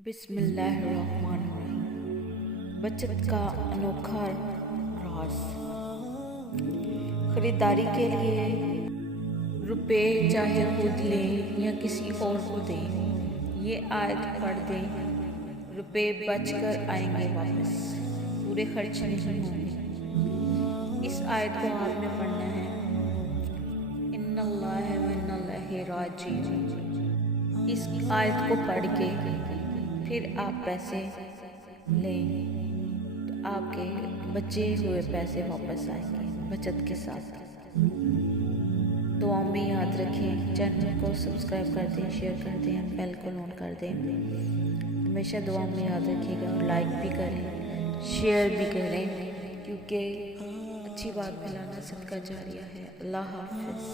बिस्मिल्लाहिर्रहमानिर्रहीम। बचत का अनोखा राज। खरीदारी के लिए रुपए चाहे खुद लें या किसी और को दें, ये आयत पढ़ दें, रुपए बच कर आएंगे वापस, पूरे खर्च नहीं होंगे। इस आयत को आपने पढ़ना है, इन्नल्लाह व इन्ना इलैहि राजिऊन। इस आयत को पढ़ के फिर आप पैसे लें तो आपके बचे हुए पैसे वापस आएंगे बचत के साथ। दुआ में याद रखें, चैनल को सब्सक्राइब कर दें, शेयर कर दें, बेल को ऑन कर दें। हमेशा दुआ में याद रखिएगा और लाइक भी करें, शेयर भी करें, क्योंकि अच्छी बात फैलाना सदका जारिया है। अल्लाह हाफ़िज़।